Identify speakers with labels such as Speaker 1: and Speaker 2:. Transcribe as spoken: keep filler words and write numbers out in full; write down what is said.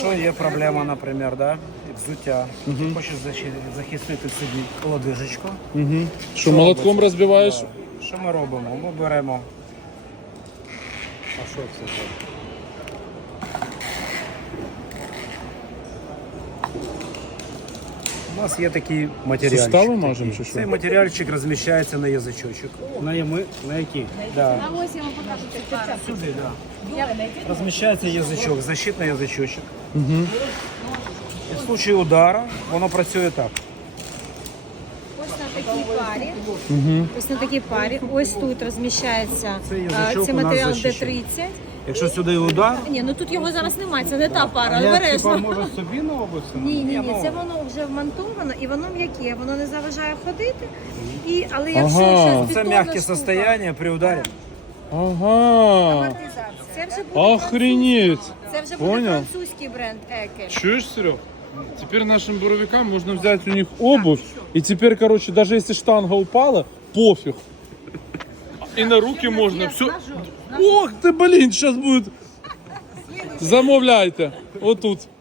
Speaker 1: Що є проблема, наприклад, да? Взуття. Угу. Ти хочеш защи- захистити собі лодижечку.
Speaker 2: Угу. Що, молотком
Speaker 1: це?
Speaker 2: розбиваєш?
Speaker 1: Да. Що ми робимо? Ми беремо. А що це? У нас є такий матеріальчик.
Speaker 2: Сустави мажемо чи що?
Speaker 1: Цей матеріальчик розміщається на язичочок. На, ями, на який? Да.
Speaker 3: А ось я вам покажу цей пару.
Speaker 1: Сюди, да. Розміщається язичок, защитний язичочок.
Speaker 2: Угу.
Speaker 1: І в случае удару воно працює так.
Speaker 3: Ось на такій парі.
Speaker 2: Угу.
Speaker 3: Ось на такій парі. Ось тут розміщається
Speaker 1: Цей
Speaker 3: а,
Speaker 1: язичок
Speaker 3: цей
Speaker 1: у нас
Speaker 3: матеріал Д
Speaker 1: защищений.
Speaker 3: тридцять.
Speaker 1: Якщо сюди удар,
Speaker 3: Ні, ну тут його зараз немає, це не та пара,
Speaker 1: а я типа,
Speaker 3: обережно.
Speaker 1: може собі на обувь?
Speaker 3: Ні, ні, ні,
Speaker 1: ну,
Speaker 3: це воно вже вмонтовано і воно м'яке, воно не заважає ходити. І, але якщо
Speaker 2: Ага.
Speaker 3: щас
Speaker 1: Це
Speaker 3: бетонна
Speaker 1: м'яке
Speaker 3: штука,
Speaker 1: состояние при ударі.
Speaker 2: Ага.
Speaker 3: амортизація. Це вже буде
Speaker 2: Охренеть.
Speaker 3: французький- Це вже буде
Speaker 2: Понял.
Speaker 3: французький бренд Еке.
Speaker 2: Чуешь, Серег? Теперь нашим буровикам можно взять у них обувь, и теперь, короче, даже если штанга упала, пофиг. И на руки можно все. Ох ты, блин, сейчас будет. Замовляйте. Вот тут.